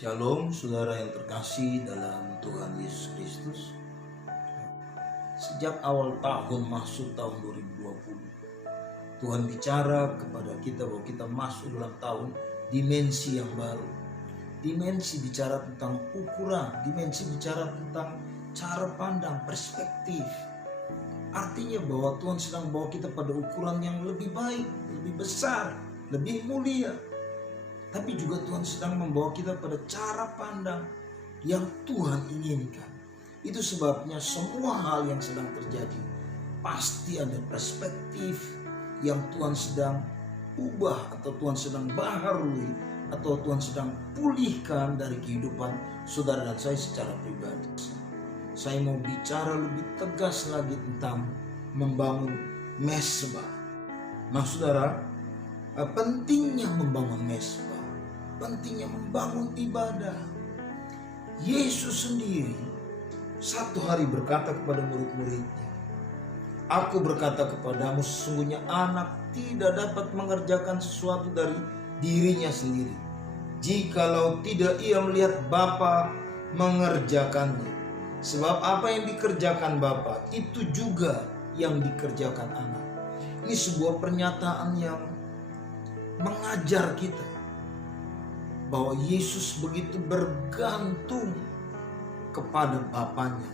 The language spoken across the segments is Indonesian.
Shalom saudara yang terkasih dalam Tuhan Yesus Kristus. Sejak awal tahun masuk tahun 2020, Tuhan bicara kepada kita bahwa kita masuk dalam tahun dimensi yang baru. Dimensi bicara tentang ukuran, dimensi bicara tentang cara pandang, perspektif. Artinya bahwa Tuhan sedang bawa kita pada ukuran yang lebih baik, lebih besar, lebih mulia. Tapi juga Tuhan sedang membawa kita pada cara pandang yang Tuhan inginkan. Itu sebabnya semua hal yang sedang terjadi pasti ada perspektif yang Tuhan sedang ubah, atau Tuhan sedang baharui, atau Tuhan sedang pulihkan dari kehidupan saudara dan saya secara pribadi. Saya mau bicara lebih tegas lagi tentang membangun mesbah. Nah saudara, pentingnya membangun mesbah, pentingnya membangun ibadah. Yesus sendiri satu hari berkata kepada murid-muridnya, "Aku berkata kepadamu, sesungguhnya anak tidak dapat mengerjakan sesuatu dari dirinya sendiri, jikalau tidak ia melihat Bapa mengerjakannya. Sebab apa yang dikerjakan Bapa, itu juga yang dikerjakan anak." Ini sebuah pernyataan yang mengajar kita bahwa Yesus begitu bergantung kepada Bapanya.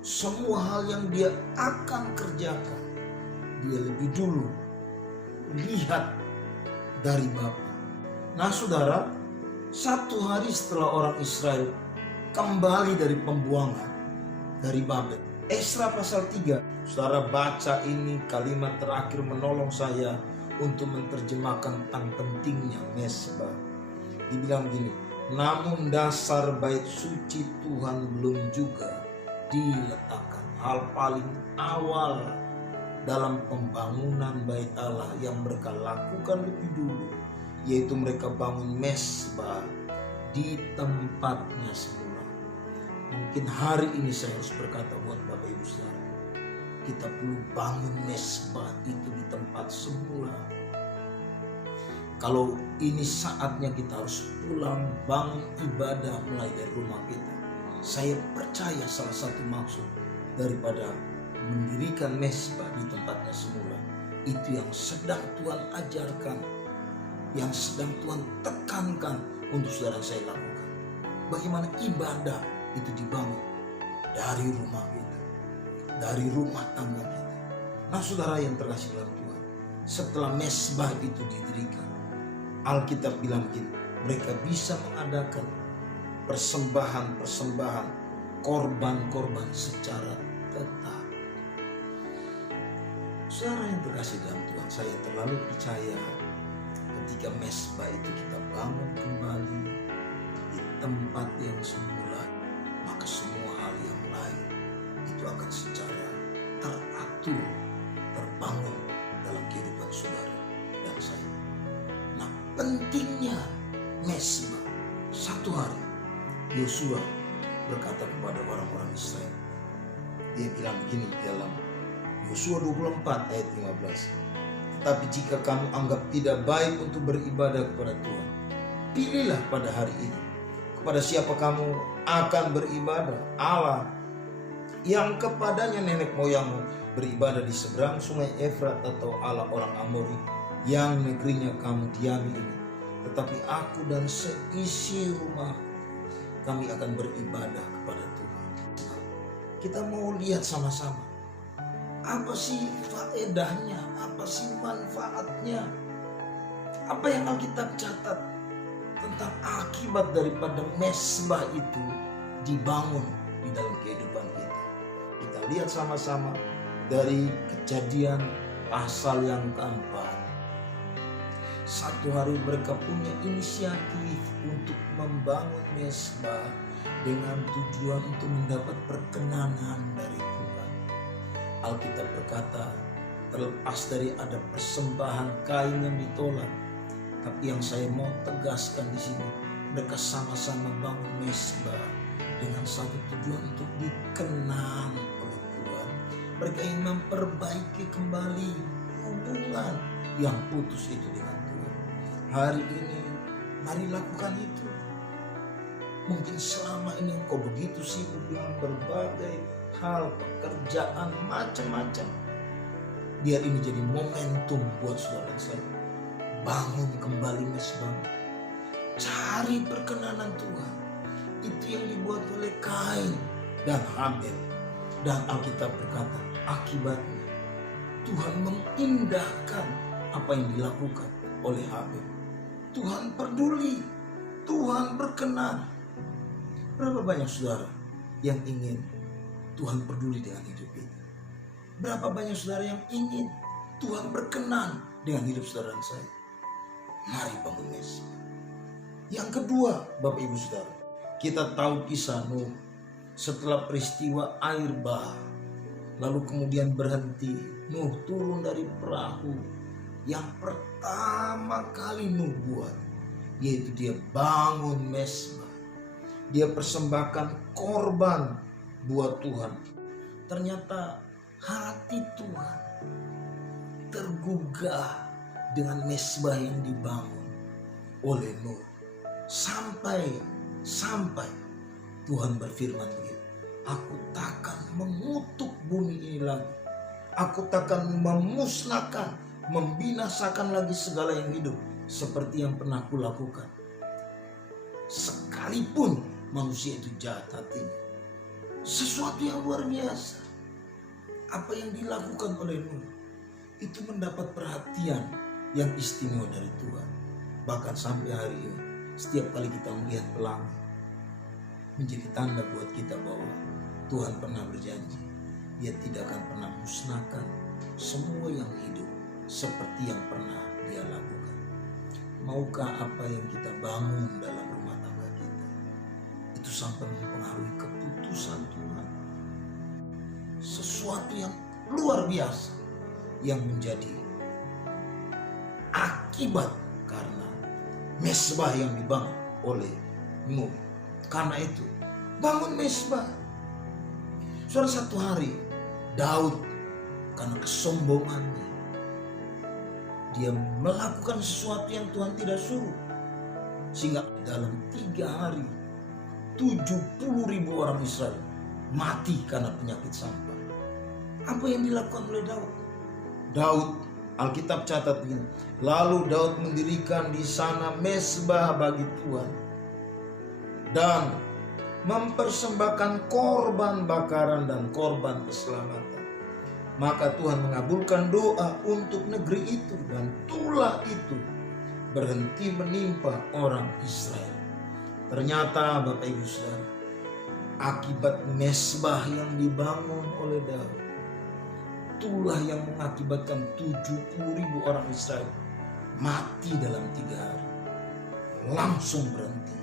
Semua hal yang dia akan kerjakan, dia lebih dulu lihat dari Bapa. Nah saudara, satu hari setelah orang Israel kembali dari pembuangan dari Babel, Esra pasal 3, saudara baca ini, kalimat terakhir menolong saya untuk menerjemahkan tentang pentingnya mesbah. Dibilang begini, namun dasar bait suci Tuhan belum juga diletakkan. Hal paling awal dalam pembangunan bait Allah yang mereka lakukan lebih dulu, yaitu mereka bangun mesbah di tempatnya semula. Mungkin hari ini saya harus berkata buat Bapak Ibu Saudara, kita perlu bangun mesbah itu di tempat semula. Kalau ini saatnya kita harus pulang bangun ibadah mulai dari rumah kita. Saya percaya salah satu maksud daripada mendirikan mesbah di tempatnya semula, itu yang sedang Tuhan ajarkan, yang sedang Tuhan tekankan untuk saudara saya lakukan. Bagaimana ibadah itu dibangun dari rumah kita, dari rumah tangga kita. Nah saudara yang terkasih dalam Tuhan, setelah mesbah itu didirikan, Alkitab bilang begini, mereka bisa mengadakan persembahan-persembahan, korban-korban secara tetap. Saudara yang terkasih dalam Tuhan, saya terlalu percaya ketika mesbah itu kita bangun kembali di tempat yang semula, maka semua hal yang lain itu akan secara teratur terbangun dalam kehidupan saudara dan saya. Nah, pentingnya mesbah. Satu hari Yosua berkata kepada orang-orang Israel, dia bilang begini dalam Yosua 24 ayat 15, "Tetapi jika kamu anggap tidak baik untuk beribadah kepada Tuhan, pilihlah pada hari ini kepada siapa kamu akan beribadah. Allah yang kepadanya nenek moyangmu beribadah di seberang sungai Efrat, atau Allah orang Amori yang negerinya kamu diami ini. Tetapi aku dan seisi rumah kami akan beribadah kepada Tuhan." Kita mau lihat sama-sama, apa sih faedahnya, apa sih manfaatnya, apa yang Alkitab catat tentang akibat daripada mesbah itu dibangun di dalam kehidupan kita. Kita lihat sama-sama dari Kejadian pasal yang keempat. Satu hari mereka punya inisiatif untuk membangun mesbah dengan tujuan untuk mendapat perkenanan dari Tuhan. Alkitab berkata, terlepas dari ada persembahan kain yang ditolak, tapi yang saya mau tegaskan di sini, mereka sama-sama bangun mesbah dengan satu tujuan untuk dikenal oleh Tuhan. Mereka ingin memperbaiki kembali hubungan yang putus itu dengan Tuhan. Hari ini mari lakukan itu. Mungkin selama ini engkau begitu sibuk dengan berbagai hal, pekerjaan, macam-macam. Biar ini jadi momentum buat saudara saya. Bangun kembali mesbah. Cari perkenanan Tuhan. Itu yang dibuat oleh Kain dan Habel. Dan Alkitab berkata, akibatnya Tuhan mengindahkan apa yang dilakukan oleh Habel. Tuhan peduli, Tuhan berkenan. Berapa banyak saudara yang ingin Tuhan peduli dengan hidup kita? Berapa banyak saudara yang ingin Tuhan berkenan dengan hidup saudara dan saya? Mari bangun mesbah. Yang kedua, Bapak Ibu Saudara, kita tahu kisah Nuh. Setelah peristiwa air bah, lalu kemudian berhenti, Nuh turun dari perahu. Yang pertama kali Nuh buat, yaitu dia bangun mesbah. Dia persembahkan korban buat Tuhan. Ternyata hati Tuhan tergugah dengan mesbah yang dibangun oleh Nuh. Sampai Tuhan berfirman begitu, aku takkan mengutuk bumi ini lagi. Aku takkan memusnahkan, membinasakan lagi segala yang hidup seperti yang pernah kulakukan. Sekalipun manusia itu jahat hatinya. Sesuatu yang luar biasa. Apa yang dilakukan oleh Nuh itu mendapat perhatian yang istimewa dari Tuhan. Bahkan sampai hari ini, setiap kali kita melihat pelangi, menjadi tanda buat kita bahwa Tuhan pernah berjanji, Dia tidak akan pernah musnahkan semua yang hidup seperti yang pernah Dia lakukan. Maukah apa yang kita bangun dalam rumah tangga kita itu sampai mempengaruhi keputusan Tuhan? Sesuatu yang luar biasa yang menjadi akibat karena mesbah yang dibangun oleh Nuh. Karena itu bangun mesbah. Suatu hari Daud karena kesombongannya, dia melakukan sesuatu yang Tuhan tidak suruh. Sehingga dalam 3 hari 70.000 orang Israel mati karena penyakit sampar. Apa yang dilakukan oleh Daud? Daud, Alkitab catat begini, lalu Daud mendirikan di sana mesbah bagi Tuhan dan mempersembahkan korban bakaran dan korban keselamatan. Maka Tuhan mengabulkan doa untuk negeri itu dan tulah itu berhenti menimpa orang Israel. Ternyata Bapak Ibu Saudara, akibat mesbah yang dibangun oleh Daud, itulah yang mengakibatkan 70.000 orang Israel mati dalam 3 hari. Langsung berhenti.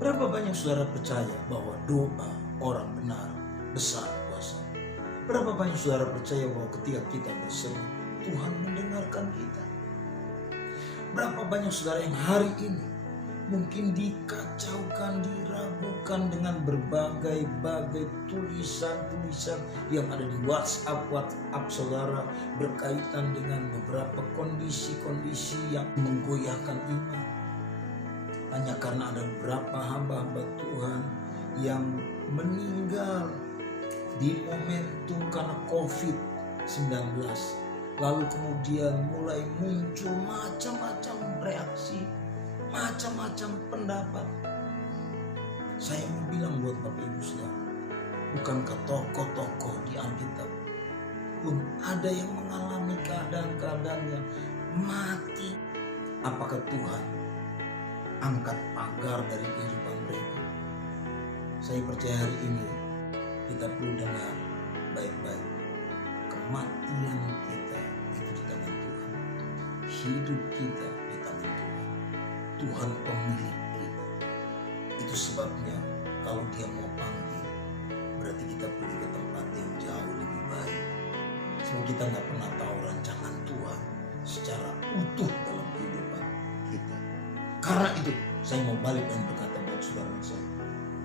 Berapa banyak saudara percaya bahwa doa orang benar besar kuasa? Berapa banyak saudara percaya bahwa ketika kita berseru, Tuhan mendengarkan kita? Berapa banyak saudara yang hari ini mungkin dikacaukan, diragukan dengan berbagai tulisan-tulisan yang ada di WhatsApp saudara berkaitan dengan beberapa kondisi-kondisi yang menggoyahkan iman. Hanya karena ada beberapa hamba-hamba Tuhan yang meninggal di momentum karena COVID-19. Lalu kemudian mulai muncul macam-macam reaksi, macam-macam pendapat. Saya mau bilang buat Bapak Ibu Saudara, bukankah tokoh-tokoh di Alkitab pun ada yang mengalami keadaan-keadaan yang mati? Apakah Tuhan angkat pagar dari kehidupan mereka? Saya percaya hari ini kita perlu dengar baik-baik. Kematian kita itu di tangan Tuhan. Hidup kita di tangan Tuhan. Tuhan pemilik kita. Itu sebabnya kalau Dia mau panggil, berarti kita pergi ke tempat yang jauh lebih baik. Sebab kita gak pernah tahu rancangan Tuhan secara utuh dalam kehidupan kita. Karena itu saya mau balik dan berkata buat saudara saya,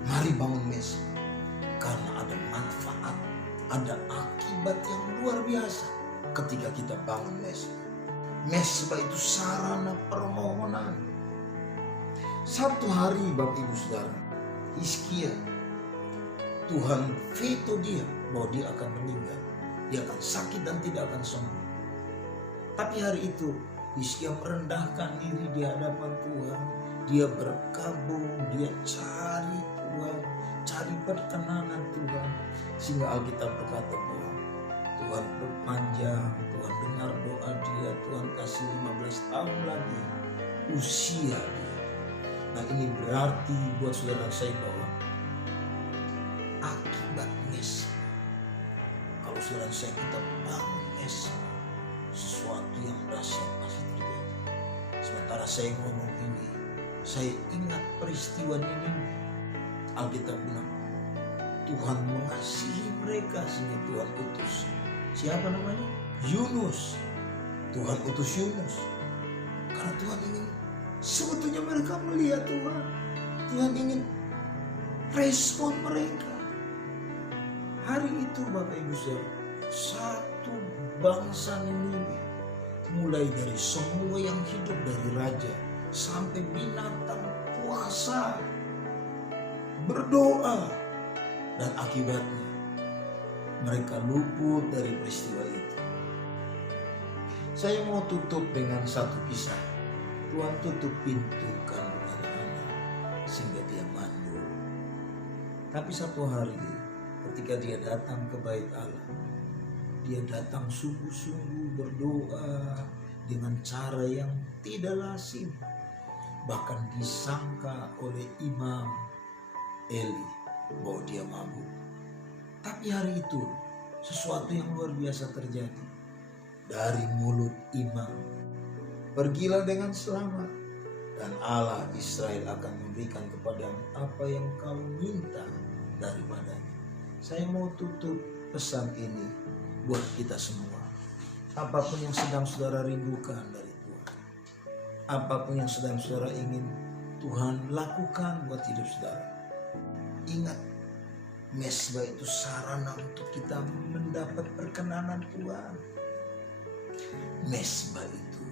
mari bangun mesbah. Karena ada manfaat, ada akibat yang luar biasa ketika kita bangun mesbah. Mesbah itu sarana permohonan. Satu hari Bapak Ibu Saudara, Hizkia, Tuhan veto dia bahwa dia akan meninggal. Dia akan sakit dan tidak akan sembuh. Tapi hari itu Hizkia merendahkan diri di hadapan Tuhan. Dia berkabung, dia cari Tuhan, cari perkenanan Tuhan. Sehingga Alkitab berkata bahwa Tuhan berpanjang, Tuhan dengar doa dia, Tuhan kasih 15 tahun lagi usia dia. Nah, ini berarti buat saudara saya bahwa akibat mesbah, kalau saudara saya kita bangun mesbah, sesuatu yang dahsyat pasti terjadi. Sementara saya ngomong ini, saya ingat peristiwa ini. Alkitab bilang Tuhan mengasihi mereka sehingga Tuhan utus. Siapa namanya? Yunus. Tuhan utus Yunus karena Tuhan ingin, sebetulnya mereka melihat Tuhan. Tuhan ingin respon mereka. Hari itu Bapak Ibu Saudara, satu bangsa Niniwe, mulai dari semua yang hidup, dari raja sampai binatang, puasa, berdoa, dan akibatnya mereka luput dari peristiwa itu. Saya mau tutup dengan satu kisah. Tuhan tutup pintu kandungan Hana sehingga dia mandul. Tapi satu hari ketika dia datang ke bait Allah, dia datang sungguh-sungguh berdoa dengan cara yang tidak lazim. Bahkan disangka oleh Imam Eli bahwa dia mabuk. Tapi hari itu sesuatu yang luar biasa terjadi. Dari mulut imam, pergilah dengan selamat, dan Allah Israel akan memberikan kepadamu apa yang kau minta daripadanya. Saya mau tutup pesan ini buat kita semua. Apapun yang sedang saudara rindukan dari Tuhan, apapun yang sedang saudara ingin Tuhan lakukan buat hidup saudara, ingat, mesbah itu sarana untuk kita mendapat perkenanan Tuhan. Mesbah itu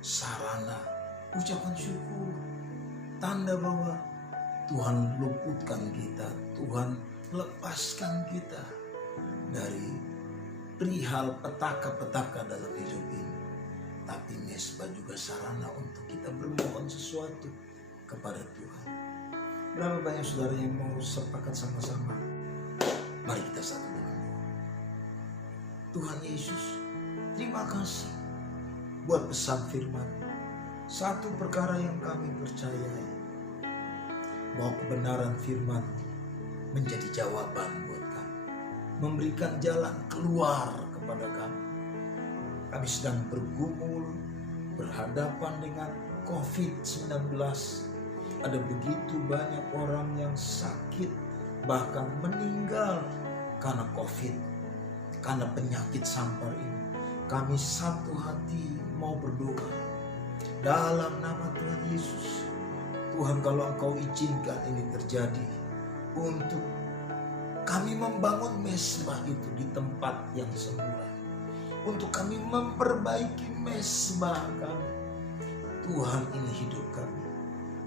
sarana ucapan syukur, tanda bahwa Tuhan luputkan kita, Tuhan lepaskan kita dari perihal petaka-petaka dalam hidup ini. Tapi mesbah juga sarana untuk kita bermohon sesuatu kepada Tuhan. Berapa banyak saudara yang mau sepakat sama-sama? Mari kita satu dengan doa. Tuhan Yesus, terima kasih buat pesan firman. Satu perkara yang kami percayai, bahwa kebenaran firman menjadi jawaban buat kami, memberikan jalan keluar kepada kami. Kami sedang bergumul, berhadapan dengan COVID-19. Ada begitu banyak orang yang sakit, bahkan meninggal karena COVID, karena penyakit sampar ini. Kami satu hati mau berdoa dalam nama Tuhan Yesus. Tuhan, kalau Engkau izinkan ini terjadi, untuk kami membangun mesbah itu di tempat yang semula, untuk kami memperbaiki mesbah kami. Tuhan, ini hidup kami.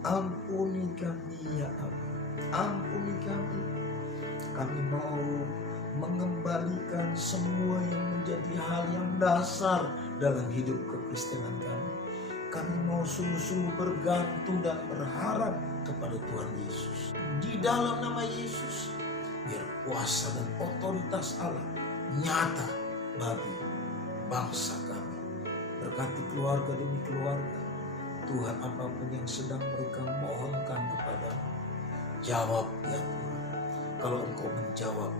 Ampuni kami ya Allah, ampuni kami. Kami mau mengembalikan semua yang menjadi hal yang dasar dalam hidup kekristenan kami. Kami mau sungguh-sungguh bergantung dan berharap kepada Tuhan Yesus. Di dalam nama Yesus, biar kuasa dan otoritas Allah nyata bagi bangsa kami. Berkati keluarga demi keluarga. Tuhan, apapun yang sedang mereka mohonkan kepadamu, jawab ya Tuhan. Kalau Engkau menjawab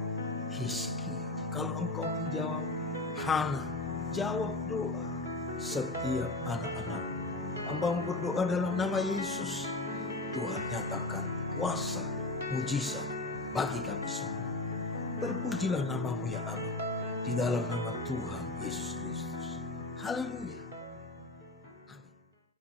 Hizkia, kalau Engkau menjawab Hana, jawab doa setiap anak-anak. Hamba berdoa dalam nama Yesus. Tuhan, nyatakan kuasa, mujizat bagi kami semua. Terpujilah namamu ya Allah, di dalam nama Tuhan Yesus Kristus. Haleluya.